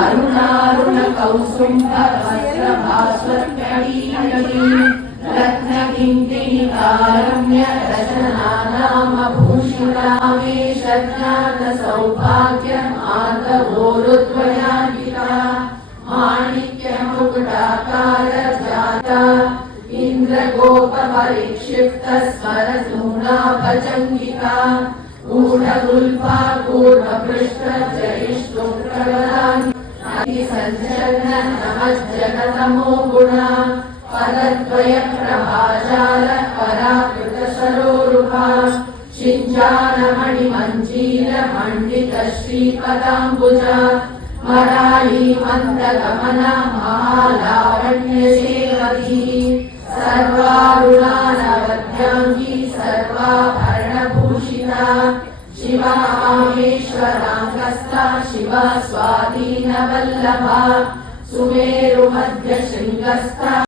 अरुणारुण कौसुम्भ वस्त्रभास्वत्कटीकटी रत्नकिङ्किणिकारम्य रचनानामभूषितावेशज्ञात सौभाग्यमार्गवोरुद्वयान्विता माणिक्यमुकुटाकार जाता इन्द्रगोपपरिक्षिप्त स्मरसूनाभजङ्गिका ऊढगुल्फा पूर्वपृष्ठ जयिष्ठुप्रवरान्ति सञ्चन्न नमज्जगतमो गुणा पदद्वय प्रभाजाल पराकृतसरोरुहा शिञ्जानमणिमञ्जीर मण्डित श्रीपदाम्बुजा मराळी मन्दगमना महालावण्यसेवती सर्वारुणानवद्याङ्गी सर्वाभरणभूषिता शिवा माहेश्वराङ्गस्था शिवा स्वाधीनवल्लभा सुमेरुमध्यशृङ्गस्था